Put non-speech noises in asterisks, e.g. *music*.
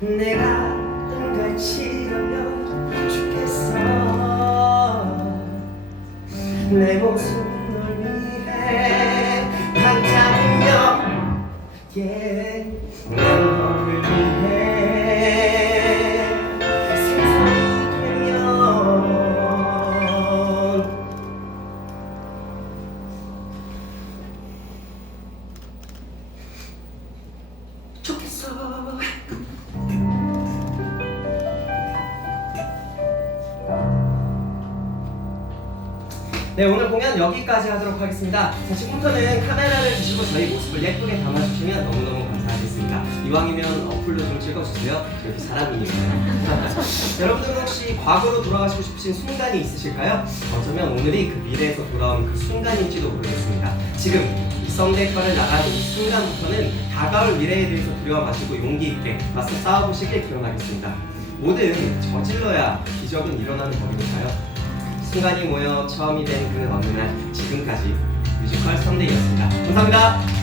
내가 은갈치라면 좋겠어 내 모습 널 위해 반짝이며 yeah. 난 너를 위해 세상이 되면 좋겠어 네 오늘 공연 여기까지 하도록 하겠습니다. 자, 지금부터는 카메라를 드시고 저희 모습을 예쁘게 담아주시면 너무너무 감사하겠습니다. 이왕이면 어플로 좀 찍어주세요. 저희 사람이니까요. *laughs* 여러분들은 혹시 과거로 돌아가시고 싶으신 순간이 있으실까요? 어쩌면 오늘이 그 미래에서 돌아온 그 순간인지도 모르겠습니다. 지금 이 썸데이커를 나가는 이 순간부터는 다가올 미래에 대해서 두려워 마시고 용기 있게 맞서 싸워보시길 기원하겠습니다. 뭐든 저질러야 기적은 일어나는 법이니까요. 순간이 모여 처음이 된 그 어느 날 지금까지 뮤지컬 썸데이였습니다. 감사합니다.